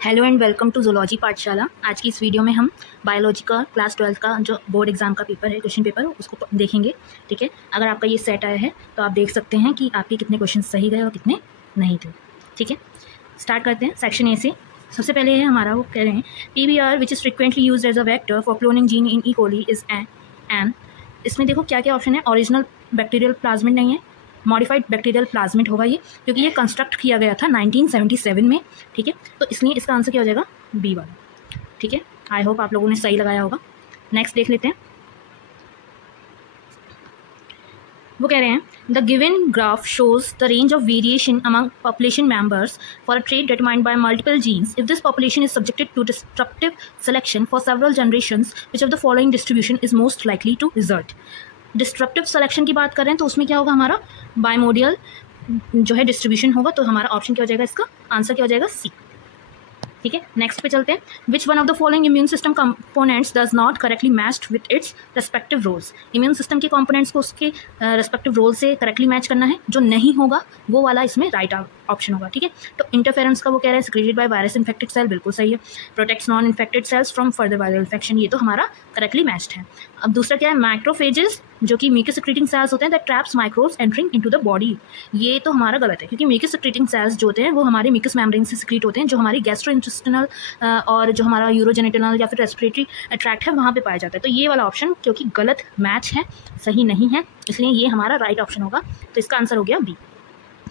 Hello and welcome to zoology Pathshala. आज की इस वीडियो में हम बायोलॉजी का क्लास 12 का जो बोर्ड एग्जाम का पेपर है, क्वेश्चन पेपर, उसको देखेंगे। ठीक है, अगर आपका ये सेट आया है तो आप देख सकते हैं कि आपके कितने क्वेश्चन सही गए और कितने नहीं थे। ठीक है, स्टार्ट करते हैं सेक्शन ए से। सबसे पहले है हमारा, वो कह रहे हैं PBR which is frequently use as a vector for cloning gene in E coli is an. इसमें देखो क्या क्या ऑप्शन है। ओरिजिनल बैक्टीरियल प्लाज्मिड नहीं है, मॉडिफाइड बैक्टीरियल प्लाज्मिड होगा ये, क्योंकि ये कंस्ट्रक्ट किया गया था 1977 में। ठीक है, तो इसलिए इसका आंसर क्या हो जाएगा, बी वाला। ठीक है, आई होप आप लोगों ने सही लगाया होगा। नेक्स्ट देख लेते हैं। वो कह रहे हैं the given graph shows the range of variation among population members for a trait determined by multiple genes if this population is subjected to disruptive selection for several generations which of the following distribution is most likely to result. Disruptive selection की बात करें तो उसमें क्या होगा, हमारा बायमोडियल जो है डिस्ट्रीब्यूशन होगा। तो हमारा ऑप्शन क्या हो जाएगा, इसका आंसर क्या हो जाएगा, सी। ठीक है, नेक्स्ट पे चलते हैं। Which one of the following immune system components does not correctly matched with its respective roles. Immune system के कंपोनेंट्स को उसके रेस्पेक्टिव रोल से करेक्टली मैच करना है। जो नहीं होगा वो वाला इसमें राइट ऑप्शन होगा। ठीक है, तो इंटरफेरेंस का वो कह रहा है secreted by virus infected cell, बिल्कुल सही है। Protects non infected cells from further viral infection, ये तो हमारा करेक्टली मैच्ड है। अब दूसरा क्या है, माइक्रोफेजेस जो कि म्यूकस सिक्रेटिंग सेल्स होते हैं that traps microbes entering into the body, ये तो हमारा गलत है, क्योंकि म्यूकस सिक्रेटिंग सेल्स जो होते हैं वो हमारे म्यूकस मेम्ब्रेन से सिक्रीट होते हैं, जो हमारी गैस्ट्रोइंटेस्टिनल और जो हमारा यूरोजेनिटल या फिर रेस्पिरेटरी ट्रैक्ट है वहाँ पे पाया जाता है। तो ये वाला ऑप्शन क्योंकि गलत मैच है, सही नहीं है, इसलिए ये हमारा राइट ऑप्शन होगा। तो इसका आंसर हो गया बी।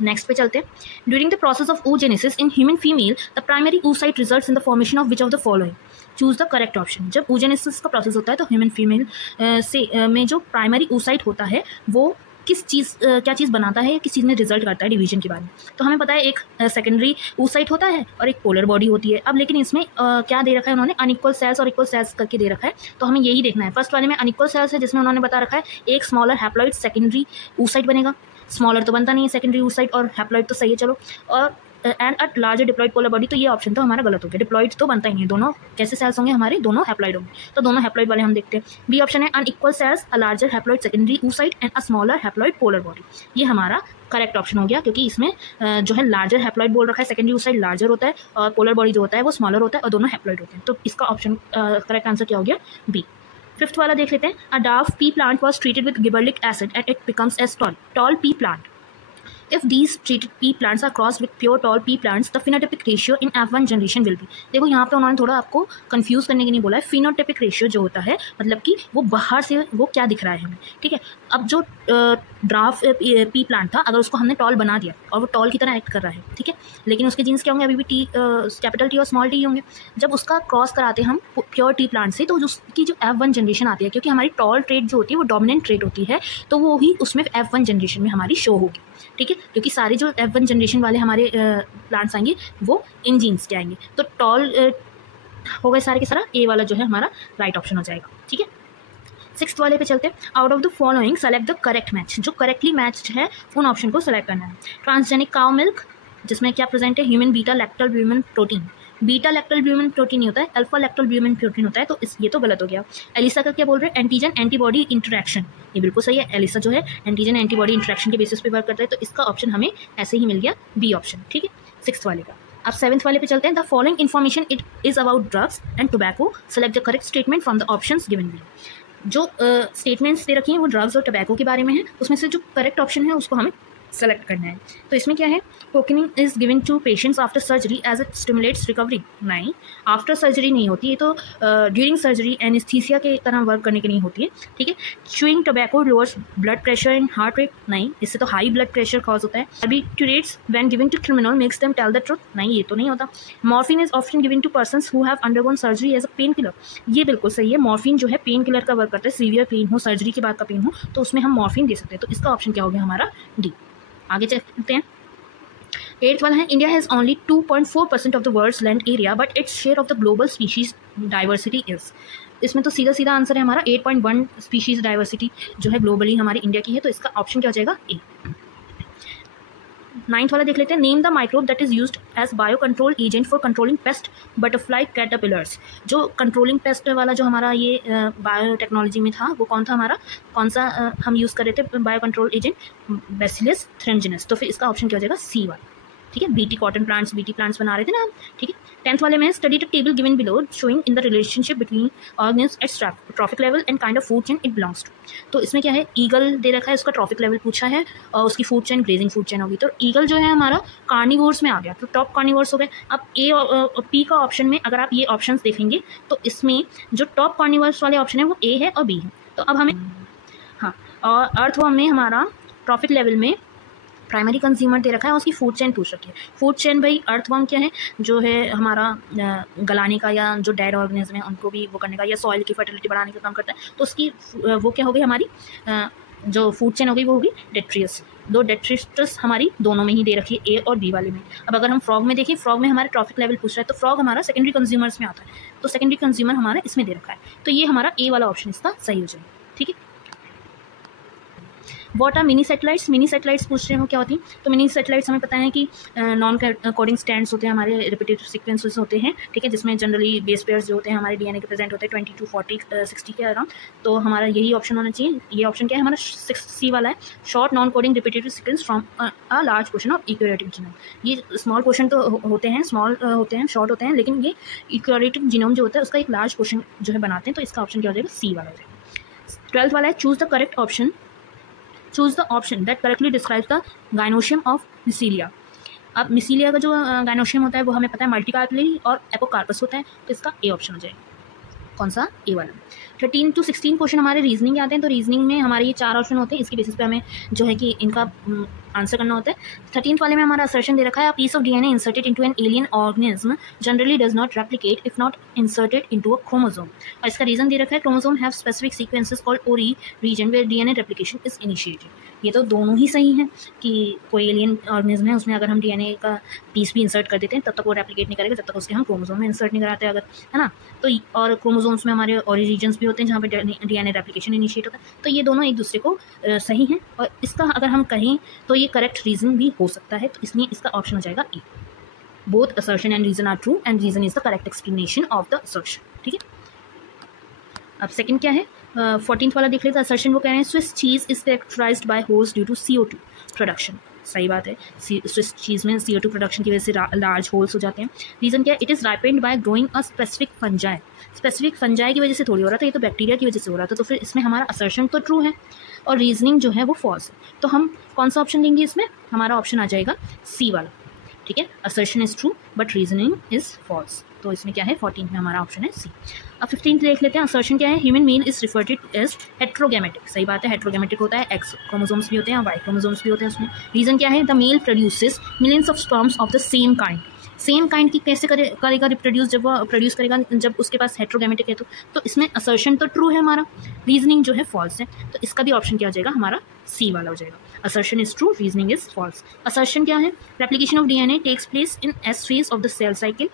नेक्स्ट पे चलते हैं। During the process of oogenesis in human female the primary oocyte results in the formation of which of the following. Choose the correct option. जब oogenesis का प्रोसेस होता है तो ह्यूमन फीमेल से में जो प्राइमरी oocyte होता है वो किस चीज़ क्या चीज़ बनाता है, किस चीज़ में रिजल्ट करता है डिवीजन के बारे में। तो हमें पता है एक सेकेंडरी oocyte होता है और एक पोलर बॉडी होती है। अब लेकिन इसमें क्या दे रखा है उन्होंने, अनइक्वल सेल्स और इक्वल सेल्स करके दे रखा है। तो हमें यही देखना है। फर्स्ट वाले में अनइक्वल सेल्स है जिसमें उन्होंने बता रखा है एक स्मॉलर हैप्लॉइड सेकेंडरी oocyte बनेगा। स्मॉलर तो बनता नहीं है सेकेंडरी oocyte, और हैप्लॉइड तो सही है, चलो। और and at larger diploid polar body, तो ये ऑप्शन तो हमारा गलत हो गया। डिप्लॉइड तो बनता ही नहीं है, दोनों कैसे सेल्स होंगे हमारे, दोनों हैप्लॉइड होंगे। तो दोनों हैप्लॉइड वाले हम देखते हैं। बी ऑप्शन है unequal cells, a larger haploid secondary oocyte and a smaller haploid polar body, ये हमारा करेक्ट ऑप्शन हो गया, क्योंकि इसमें जो है लार्जर हैप्लॉइड बोल रखा है, सेकेंडरी oocyte लार्जर होता है और पोलर बॉडी जो होता है वो स्मॉलर होता है, और दोनों हैप्लॉइड होते हैं। तो इसका ऑप्शन करेक्ट आंसर क्या हो गया, बी। फिफ्थ वाला देख लेते हैं। A dark pea plant was treated with gibberellic acid and it becomes as tall pea plant. If these treated pea plants are crossed with pure tall pea plants, the phenotypic ratio in F1 generation will be। देखो यहाँ पे उन्होंने थोड़ा आपको confuse करने के लिए बोला है। phenotypic ratio जो होता है मतलब कि वो बाहर से वो क्या दिख रहा है हमें। ठीक है, अब जो ड्राफ पी प्लांट था, अगर उसको हमने टॉल बना दिया और वो टॉल की तरह एक्ट कर रहा है, ठीक है, लेकिन उसके जीन्स क्या होंगे, अभी भी टी कैपिटल टी और स्मॉल टी होंगे। जब उसका क्रॉस कराते हम प्योर टी प्लांट से, तो उसकी जो F1 जनरेशन आती है, क्योंकि हमारी टॉल ट्रेट जो होती है वो डोमिनेंट ट्रेट होती है, तो वो ही उसमें F1 जनरेशन में हमारी शो होगी। ठीक है, क्योंकि सारे जो F1 जनरेशन वाले हमारे प्लांट्स आएंगे वो इन जीन्स के आएंगे। तो टॉल हो गए सारे के सारा, ए वाला जो है हमारा राइट ऑप्शन हो जाएगा। ठीक है, सिक्स्थ वाले पे चलते हैं। Out of the following select the correct match. जो करेक्टली मैच है उन ऑप्शन को सेलेक्ट करना है। ट्रांसजेनिक काउ मिल्क, जिसमें क्या प्रेजेंट है, human beta lactalbumin protein. Beta lactalbumin protein नहीं होता है, अल्फा लैक्टोल्ब्यूमिन प्रोटीन होता है, तो ये तो गलत हो गया। एलिसा का क्या बोल रहे हैं, एंटीजन एंटीबॉडी इंटरेक्शन, ये बिल्कुल सही है। एलिसा जो है एंटीजन एंटीबॉडी इंटरेक्शन के बेसिस पे वर्क करता है, तो इसका ऑप्शन हमें ऐसे ही मिल गया, बी ऑप्शन। ठीक है, सिक्स्थ वाले का। अब सेवन्थ वाले पे चलते हैं। The following information it is about drugs and tobacco, select the correct statement from the options given below. जो स्टेटमेंट्स दे रखी हैं वो ड्रग्स और टोबैको के बारे में है, उसमें से जो करेक्ट ऑप्शन है उसको हमें सेलेक्ट करना है। तो इसमें क्या है, kokinin is given to patients after surgery as it stimulates recovery. नहीं, आफ्टर सर्जरी नहीं होती, ये तो ड्यूरिंग सर्जरी एनेस्थीसिया के तरह वर्क करने के लिए होती है। ठीक है, chewing tobacco lowers blood pressure and heart rate. नहीं, इससे तो हाई ब्लड प्रेशर कॉज होता है। Barbiturates when given to criminal makes them tell the truth. नहीं, ये तो नहीं होता। Morphine is often given to persons who have undergone surgery as a pain killer. ये बिल्कुल सही है। मॉर्फिन जो है पेन किलर का वर्क करता है। सीवियर पेन हो, सर्जरी के बाद का पेन हो, तो उसमें हम मॉर्फिन दे सकते हैं। तो इसका ऑप्शन क्या हो गया हमारा, डी। आगे चलते हैं। एट्थ वाला है। India has only 2.4% of the world's land area but its share of the global species diversity is. इसमें तो सीधा सीधा आंसर है हमारा 8.1 स्पीशीज डाइवर्सिटी जो है ग्लोबली हमारी इंडिया की है, तो इसका ऑप्शन क्या हो जाएगा, ए। नाइन्थ वाला देख लेते हैं। Name the microbe that is used as bio control agent for controlling pest butterfly caterpillars. जो कंट्रोलिंग पेस्ट वाला जो हमारा ये बायोटेक्नोलॉजी में था वो कौन था हमारा, कौन सा हम यूज़ कर रहे थे बायो कंट्रोल एजेंट, बैसिलस थ्रिंजिनस। तो फिर इसका ऑप्शन क्या हो जाएगा, सी वाला। ठीक है, BT cotton plants, BT plants बना रहे थे ना हम, ठीक है। 10th वाले में study the table given below showing in the relationship between organism at trophic level and kind of food chain it belongs to. तो इसमें क्या है, ईगल दे रखा है, उसका ट्रॉफिक लेवल पूछा है और उसकी food chain grazing food chain होगी। तो ईगल जो है हमारा कार्निवोर्स में आ गया, तो टॉप कार्निवोर्स हो गए। अब ए और पी का ऑप्शन में अगर आप ये ऑप्शंस देखेंगे तो इसमें जो टॉप कार्निवोर्स वाले ऑप्शन है वो ए है और बी है। तो अब हमें हाँ, और अर्थवर्म में हमारा ट्रॉफिक लेवल में प्राइमरी कंज्यूमर दे रखा है, उसकी फूड चेन पूछ रखी है। फूड चेन भाई अर्थवर्म क्या है, जो है हमारा गलाने का या जो डेड ऑर्गेनिज्म है उनको भी वो करने का या सॉइल की फर्टिलिटी बढ़ाने का काम करता है। तो उसकी वो क्या होगी, हमारी जो फूड चेन होगी वो होगी डेट्रियस। दो डेट्रियस हमारी दोनों में ही दे रखी है, ए और बी वाले में। अब अगर हम फ्रॉग में देखें, फ्रॉग में हमारे ट्रॉफिक लेवल पूछ रहा है, तो फ्रॉग हमारा सेकेंडरी कंज्यूमर्स में आता है, तो सेकेंडरी कंज्यूमर हमारा इसमें दे रखा है। तो ये हमारा ए वाला ऑप्शन इसका सही हो जाएगा, ठीक है। What are mini satellites, mini satellites पूछ रहे हो क्या होती हैं। तो मिनी सेटेलाइट्स हमें पता है कि नॉन कोडिंग स्टैंड्स होते हैं, हमारे रिपीटेटिव सीक्वेंसेस होते हैं, ठीक है, जिसमें जनरली बेस पेयर्स जो होते हैं हमारे डीएनए के प्रेजेंट होते हैं 20 to 40 60 के अराउंड। तो हमारा यही ऑप्शन होना चाहिए। ये ऑप्शन क्या है हमारा 6C वाला है, short non coding repetitive sequence from a large portion of eukaryotic genome. ये स्मॉल पोर्शन तो होते हैं, स्मॉल होते हैं, शॉर्ट होते हैं, लेकिन ये यूकैरियोटिक जीनोम जो होता है उसका एक लार्ज पोर्शन जो है बनाते हैं। तो इसका ऑप्शन क्या हो जाएगा, सी वाला हो जाएगा। 12th वाला है, choose the correct option, choose the option that correctly describes the gynoecium of Michelia. अब मिसीलिया का जो गाइनोशियम होता है वो हमें पता है मल्टीकार्पली और एपोकार्पस होता है, तो इसका ए ऑप्शन हो जाएगा। कौन सा, ए वाला। 13 to 16 क्वेश्चन हमारे रीजनिंग के आते हैं। तो रीजनिंग में हमारे ये 4 ऑप्शन होते हैं, इसकी बेसिस पे हमें जो है कि इनका आंसर करना होता है। 13th वाले में हमारा असर्शन दे रखा है, piece of DNA inserted into an alien organism generally does not replicate if not inserted into a chromosome. और इसका रीजन दे रखा है, chromosome have specific sequences called ori region where DNA replication is initiated. ये तो दोनों ही सही हैं कि कोई एलियन ऑर्गेनिज्म है उसमें अगर हम डीएनए का पीस भी इंसर्ट कर देते हैं तब तक वो रेप्लिकेट नहीं करेगा जब तक उसके हम क्रोमोसोम में इंसर्ट नहीं कराते, अगर, है ना। तो और क्रोमोसोम्स में हमारे ओरी रीजन्स भी होते हैं जहाँ पे डीएनए रेप्लिकेशन इनिशिएट होता है। तो ये दोनों एक दूसरे को सही हैं, और इसका अगर हम कहें तो ये करेक्ट रीजन भी हो सकता है, तो इसलिए इसका ऑप्शन हो जाएगा A. Both assertion and reason are true and reason is the correct explanation of the assertion, ठीक है। अब सेकंड क्या है, 14th वाला देख लेते हैं। असर्शन वो कह रहे हैं Swiss cheese is characterised by holes due to CO2 production. सही बात है, स्विस चीज़ में CO2 प्रोडक्शन की वजह से लार्ज होल्स हो जाते हैं। रीज़न क्या है, it is ripened bye growing a specific fungi. Specific fungi की वजह से थोड़ी हो रहा था, ये तो बैक्टीरिया की वजह से हो रहा था। तो फिर इसमें हमारा असर्शन तो ट्रू है और रीजनिंग जो है वो फॉल्स है। तो हम कौन सा ऑप्शन देंगे इसमें, हमारा ऑप्शन आ जाएगा सी वाला, ठीक है। Assertion is true but reasoning is false. तो इसमें क्या है, 14th में हमारा ऑप्शन है सी। अब 15th देख लेते हैं। असर्शन क्या है, human male is referred as heterogametic. सही बात है, हेट्रोगैमेटिक होता है, एक्स क्रोमोसोम्स भी होते हैं और वाई क्रोमोसोम्स भी होते हैं उसमें। रीजन क्या है, the male produces millions of sperms of the same kind. Same kind की कैसे करेगा रिप्रोड्यूस, जब वो प्रोड्यूस करेगा जब उसके पास हेट्रोगैमेटिक है। तो इसमें असर्शन तो ट्रू है हमारा, रीजनिंग जो है फॉल्स है। तो इसका भी ऑप्शन क्या हो जाएगा, हमारा सी वाला हो जाएगा। Assertion is true, reasoning is false. Assertion क्या है, replication of DNA takes place in S phase of the cell cycle.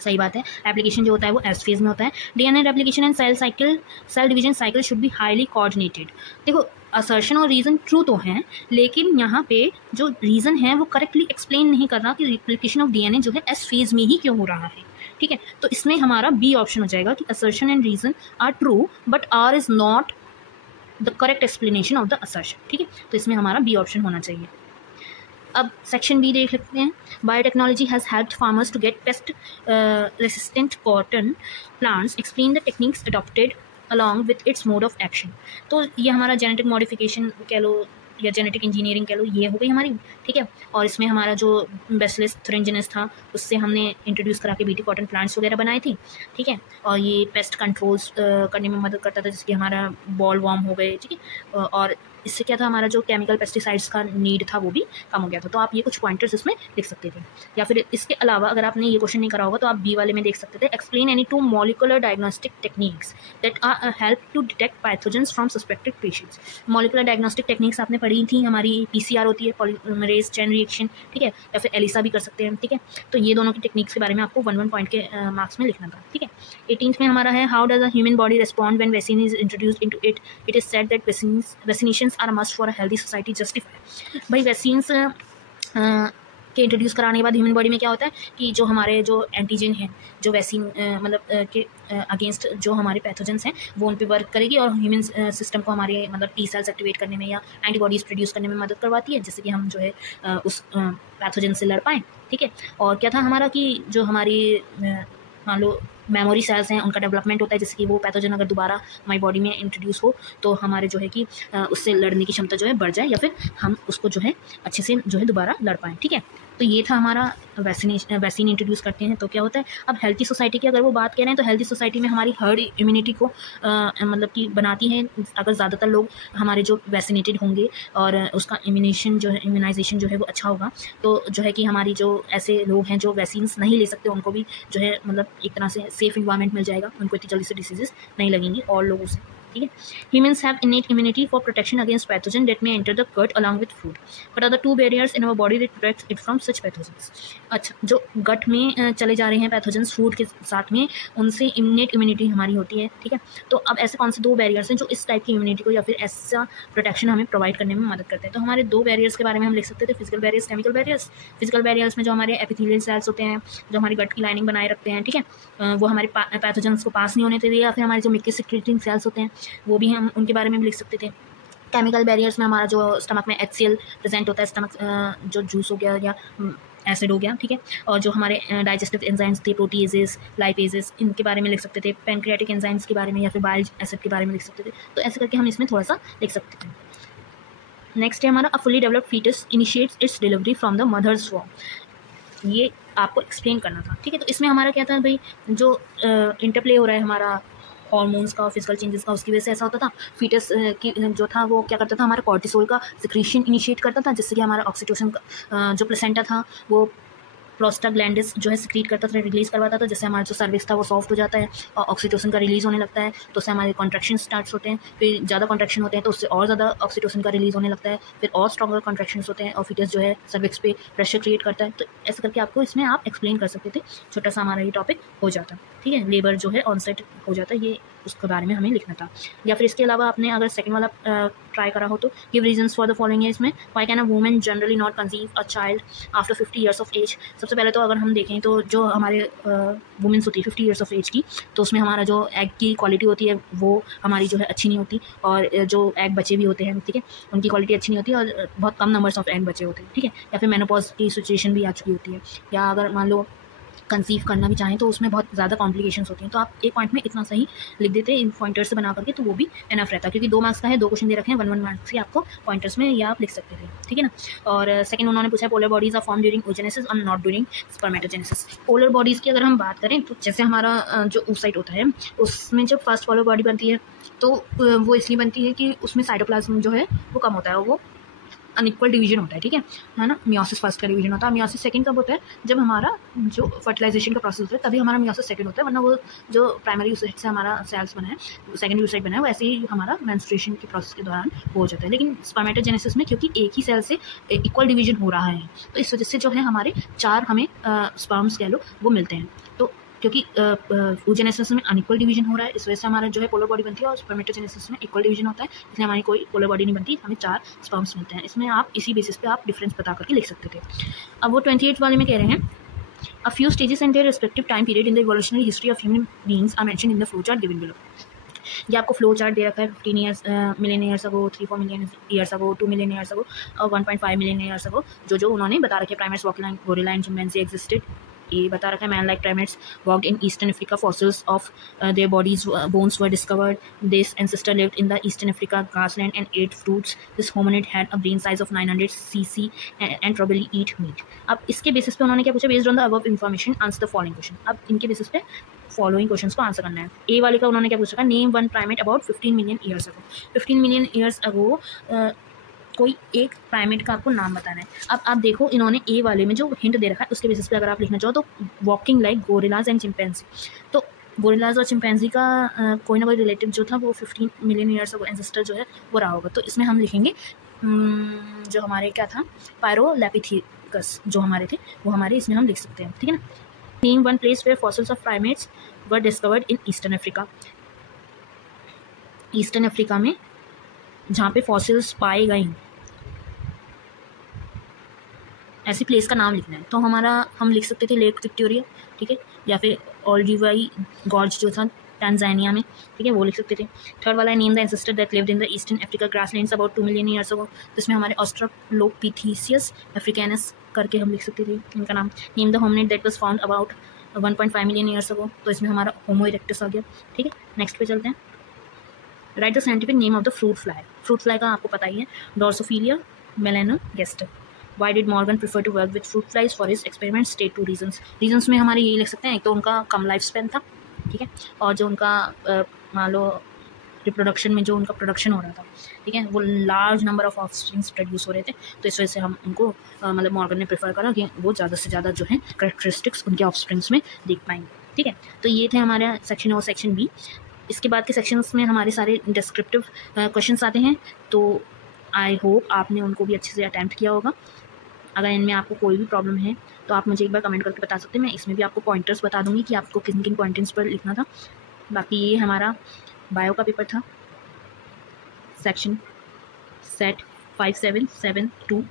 सही बात है, एप्लीकेशन जो होता है वो एस फेज में होता है। DNA replication and cell division cycle should be highly coordinated. देखो असर्शन और रीज़न ट्रू तो हैं, लेकिन यहाँ पे जो रीज़न है वो करेक्टली एक्सप्लेन नहीं कर रहा कि रेप्लिकेशन ऑफ डीएनए जो है एस फेज में ही क्यों हो रहा है, ठीक है। तो इसमें हमारा बी ऑप्शन हो जाएगा कि assertion and reason are true but R is not the correct explanation of the assertion, ठीक है। तो इसमें हमारा बी ऑप्शन होना चाहिए। अब सेक्शन बी देख सकते हैं। Biotechnology has helped farmers to get pest resistant cotton plants, explain the techniques adopted along with its mode of action. तो ये हमारा जेनेटिक मॉडिफिकेशन कह लो या जेनेटिक इंजीनियरिंग कह लो, ये हो गई हमारी, ठीक है। और इसमें हमारा जो बेसिलस थुरिंजिनस था उससे हमने इंट्रोड्यूस करा के बीटी कॉटन प्लांट्स वगैरह बनाए थे, ठीक है। और ये पेस्ट कंट्रोल्स करने में मदद करता था, जिसके हमारा बॉल वॉर्म हो गए, ठीक है। और इससे क्या था, हमारा जो केमिकल पेस्टिसाइड्स का नीड था वो भी कम हो गया था। तो आप ये कुछ पॉइंटर्स इसमें लिख सकते थे। या फिर इसके अलावा अगर आपने ये क्वेश्चन नहीं करा होगा तो आप बी वाले में देख सकते थे, explain any 2 molecular diagnostic techniques that are help to detect pathogens from suspected patients. Molecular diagnostic techniques आपने पढ़ी थी, हमारी PCR होती है, पॉलीमरेज चेन रिएक्शन, ठीक है, या फिर एलिसा भी कर सकते हैं, ठीक है। तो ये दोनों की टेक्निक्स के बारे में आपको 1 पॉइंट के मार्क्स में लिखना था, ठीक है। 18th में हमारा है, how does a human body respond when vaccine is introduced into it. It is said that vaccinations are a must for a healthy society, justify. भाई वैक्सीन्स के इंट्रोड्यूस कराने के बाद ह्यूमन बॉडी में क्या होता है कि जो हमारे जो एंटीजन हैं, जो वैक्सीन मतलब के अगेंस्ट जो हमारे पैथोजेंस हैं वो उन पे वर्क करेगी और ह्यूमन सिस्टम को हमारे मतलब टी सेल्स एक्टिवेट करने में या एंटीबॉडीज़ प्रोड्यूस करने में मदद करवाती है, जिससे कि हम जो है उस पैथोजन से लड़ पाएँ। ठीक है, और क्या था हमारा कि जो हमारी मान लो मेमोरी सेल्स हैं उनका डेवलपमेंट होता है, जिससे कि वो पैथोजन अगर दोबारा हमारी बॉडी में इंट्रोड्यूस हो तो हमारे जो है कि उससे लड़ने की क्षमता जो है बढ़ जाए या फिर हम उसको जो है अच्छे से जो है दोबारा लड़ पाएँ। ठीक है, तो ये था हमारा वैक्सीन इंट्रोड्यूस करते हैं तो क्या होता है। अब हेल्थी सोसाइटी की अगर वो बात करें तो हेल्थी सोसाइटी में हमारी हर्ड इम्यूनिटी को मतलब कि बनाती है। अगर ज़्यादातर लोग हमारे जो वैक्सीनेटेड होंगे और उसका इम्यूनाइजेशन जो है वो अच्छा होगा तो जो है कि हमारी जो ऐसे लोग हैं जो वैक्सीन्स नहीं ले सकते उनको भी जो है मतलब एक तरह से सेफ इन्वायरमेंट मिल जाएगा, उनको इतनी जल्दी से डिसीजेस नहीं लगेंगी और लोगों से। ठीक है, humans have innate immunity for protection against pathogen that may enter the gut along with food, but are the two barriers in our body that protect it from such pathogens। अच्छा, जो गट में चले जा रहे हैं पैथोजेंस फूड के साथ में, उनसे इम्यूनेट इम्यूनिटी हमारी होती है। ठीक है, तो अब ऐसे कौन से दो बैरियर्स हैं जो इस टाइप की इम्यूनिटी को या फिर ऐसा प्रोटेक्शन हमें प्रोवाइड करने में मदद करते हैं। तो हमारे दो बैरियर्स के बारे में हम लिख सकते थे, physical barriers, chemical barriers. Physical barriers में जो हमारे एपिथेलियल सेल्स होते हैं जो हमारी गट की लाइनिंग बनाए रखते हैं, ठीक है, वो हमारे पैथोजेंस को पास नहीं होने देते, या फिर हमारे जो मिक्की सिक्रेटिंग सेल्स होते हैं वो भी हम उनके बारे में भी लिख सकते थे। केमिकल बैरियर्स में हमारा जो स्टमक में HCl प्रेजेंट होता है, स्टमक जो जूस हो गया या एसिड हो गया, ठीक है, और जो हमारे डाइजेस्टिव एंजाइम्स थे, प्रोटीएजेस, लाइपेजेस, इनके बारे में लिख सकते थे। पैनक्रियाटिक एंजाइम्स के बारे में या फिर बाइल एसिड के बारे में लिख सकते थे। तो ऐसे करके हम इसमें थोड़ा सा लिख सकते थे। नेक्स्ट है हमारा, a fully developed foetus initiates its delivery from the mother's womb. ये आपको एक्सप्लेन करना था। ठीक है, तो इसमें हमारा क्या था भाई, जो इंटरप्ले हो रहा है हमारा हार्मोन्स का, फिजिकल चेंजेस का, उसकी वजह से ऐसा होता था। फीटस की जो था वो क्या करता था, हमारा कॉर्टिसोल का सिक्रीशन इनिशिएट करता था, जिससे कि हमारा ऑक्सीटोसिन का जो प्लेसेंटा था वो प्रोस्टाग्लैंडिस जो है सिक्रीट करता था, रिलीज़ करवाता था, जिससे हमारा जो सर्विक्स था वो सॉफ्ट हो जाता है और ऑक्सीटोसिन का रिलीज़ होने लगता है। तो उससे हमारे कॉन्ट्रैक्शन स्टार्ट होते हैं, फिर ज़्यादा कॉन्ट्रैक्शन होते हैं तो उससे और ज़्यादा ऑक्सीटोसिन का रिलीज़ होने लगता है, फिर और स्ट्रॉन्गर कॉन्ट्रैक्शन होते हैं और फीटस जो है सर्विक्स पे प्रेशर क्रिएट करता है। तो ऐसे करके आपको इसमें आप एक्सप्लेन कर सकते थे, छोटा सा हमारा ये टॉपिक हो जाता। ठीक है, लेबर जो है ऑनसेट हो जाता है, ये उसके बारे में हमें लिखना था। या फिर इसके अलावा आपने अगर सेकंड वाला ट्राई करा हो तो give reasons for the following है इसमें। Why can a woman generally not conceive a child after 50 years of age. सबसे पहले तो अगर हम देखें तो जो हमारे वुमेंस होती है 50 ईयर्स ऑफ एज की, तो उसमें हमारा जो एग की क्वालिटी होती है वो हमारी जो है अच्छी नहीं होती, और जो एग बचे भी होते हैं, ठीक है, उनकी क्वालिटी अच्छी नहीं होती और बहुत कम नंबर्स ऑफ एग बचे होते हैं। ठीक है, या फिर मेनोपॉज की सिचुएशन भी आ चुकी होती है, या अगर मान लो कंसीव करना भी चाहें तो उसमें बहुत ज़्यादा कॉम्प्लिकेशंस होती हैं। तो आप एक पॉइंट में इतना सही लिख देते इन पॉइंटर्स से बना करके, तो वो भी एनफ रहता है, क्योंकि 2 मार्क्स का है, 2 क्वेश्चन दे रखे हैं, 1 मार्क्स की आपको पॉइंटर्स में ये आप लिख सकते थे। ठीक है ना। और सेकंड उन्होंने पूछा polar bodies are form during oogenesis और not during spermatogenesis. Polar bodies की अगर हम बात करें तो जैसे हमारा जो oocyte होता है उसमें जब फर्स्ट पोलर बॉडी बनती है तो वो इसलिए बनती है कि उसमें साइटोप्लाज्म जो है वो कम होता है, वो अनइक्वल डिवीजन होता है। ठीक है ना। मियोसिस फर्स्ट का डिवीजन होता है, मियोसिस सेकंड कब होता है, जब हमारा जो फर्टिलाइजेशन का प्रोसेस होता है तभी हमारा मियोसिस सेकंड होता है, वरना वो जो प्राइमरी oocyte से हमारा सेल्स बना है, सेकेंडरी oocyte बना है, वैसे ही हमारा मेंस्ट्रुएशन के प्रोसेस के दौरान हो जाता है। लेकिन स्पर्मेटोजेनेसिस में क्योंकि एक ही सेल से इक्वल डिवीजन हो रहा है तो इस वजह से जो है हमारे 4 हमें स्पर्म्स कह लो वो मिलते हैं। तो क्योंकि oogenesis में अनइक्वल डिवीजन हो रहा है, इस वजह से हमारा जो है पोलर बॉडी बनती है, और स्पर्मेटोजेनेसिस में इक्वल डिवीजन होता है, इसलिए हमारी कोई पोलर बॉडी नहीं बनती, हमें 4 स्पर्म्स मिलते हैं। इसमें आप इसी बेसिस पे आप डिफरेंस बता करके लिख सकते थे। अब वो 28 वाले में कह रहे हैं, a few stages and their respective time period in the evolutionary history of human beings are mentioned in the flow chart given below. ये आपको फ्लो चार्ट दे रखा है 15 million years ago, 3-4 million years ago, 2 million years ago और 1.5 million years ago, जो उन्होंने बता रखे प्राइमेट्स, वॉकिलाइन, गोरिल्ला एंड चिंपैंजी एग्जिस्टेड। ये बता रखा है man like primates walked in eastern Africa, fossils of their bodies bones were discovered, this ancestor lived in the eastern Africa grassland and ate fruits, this hominid had a brain size of 900 cc and probably eat meat. अब इसके basis पे उन्होंने क्या पूछा, based on the above information answer the following question. अब इनके basis पे following questions को आंसर करना है। ए वाले का उन्होंने क्या पूछा, name one primate about 15 million years ago. 15 million years अगो कोई एक प्राइमेट का आपको नाम बताना है। अब आप देखो इन्होंने ए वाले में जो हिंट दे रखा है उसके बेसिस पे अगर आप लिखना चाहो तो walking like gorillas and chimpanzee, तो गोरिल्लाज और चिंपैंजी का कोई ना कोई रिलेटिव जो था वो 15 मिलियन ईयर्स का एंसेस्टर जो है वो रहा होगा। तो इसमें हम लिखेंगे जो हमारे क्या था, पायरोलैपिथेकस जो हमारे थे वो हमारे इसमें हम लिख सकते हैं। ठीक है ना। Name one place where fossils of primates were discovered in eastern Africa. Eastern Africa में जहाँ पे फॉसिल्स पाए गए हैं ऐसी प्लेस का नाम लिखना है। तो हम लिख सकते थे लेक विक्टोरिया, ठीक है, या फिर ओल्डिवाई गॉर्ज जो था टैंजानिया में, ठीक है, वो लिख सकते थे। थर्ड वाला है name the ancestor that lived in the eastern Africa grasslands about 2 million years अगो। तो इसमें हमारे ऑस्ट्रलोपिथेसियस अफ्रीकानस करके हम लिख सकते थे इनका नाम। Name the hominid that was found about 1.5 million years अगो। तो इसमें हमारा होमो इरेक्टस आ गया, ठीक है। नेक्स्ट पे चलते हैं। Right the scientific name of the fruit fly. Fruit fly का आपको पता ही है, डॉर्सोफिलिया melanogaster. Why did Morgan prefer to work with fruit flies for his experiments? State 2 reasons. Reasons में हमारे यही लिख सकते हैं, एक तो उनका कम लाइफ स्पेन था, ठीक है, और जो उनका मान लो रिप्रोडक्शन में जो उनका प्रोडक्शन हो रहा था, ठीक है, वो large number of offsprings produce हो रहे थे। तो इस वजह से हम उनको मतलब मॉर्गन ने प्रेफर करा कि वो ज़्यादा से ज़्यादा जो है करेक्टरिस्टिक्स उनके ऑफस्प्रिंग्स में देख पाएंगे, ठीक है। तो ये थे हमारे सेक्शन और सेक्शन बी। इसके बाद के सेक्शंस में हमारे सारे डिस्क्रिप्टिव क्वेश्चंस आते हैं। तो आई होप आपने उनको भी अच्छे से अटैम्प्ट किया होगा। अगर इनमें आपको कोई भी प्रॉब्लम है तो आप मुझे एक बार कमेंट करके बता सकते हैं। मैं इसमें भी आपको पॉइंटर्स बता दूंगी कि आपको किन किन पॉइंटर्स पर लिखना था। बाकी ये हमारा बायो का पेपर था, सेक्शन सेट 5772।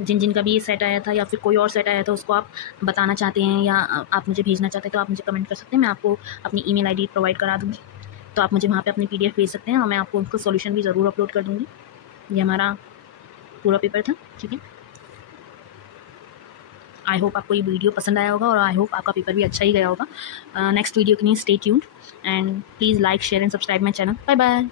जिन का भी ये सेट आया था या फिर कोई और सेट आया था उसको आप बताना चाहते हैं या आप मुझे भेजना चाहते हैं तो आप मुझे कमेंट कर सकते हैं। मैं आपको अपनी ईमेल आईडी प्रोवाइड करा दूँगी, तो आप मुझे वहाँ पे अपनी PDF भेज सकते हैं और मैं आपको उनको सॉल्यूशन भी ज़रूर अपलोड कर दूँगी। ये हमारा पूरा पेपर था, ठीक है। आई होप आपको ये वीडियो पसंद आया होगा और आई होप आपका पेपर भी अच्छा ही गया होगा। नेक्स्ट वीडियो के लिए stay tuned and please like share and subscribe my channel. Bye bye.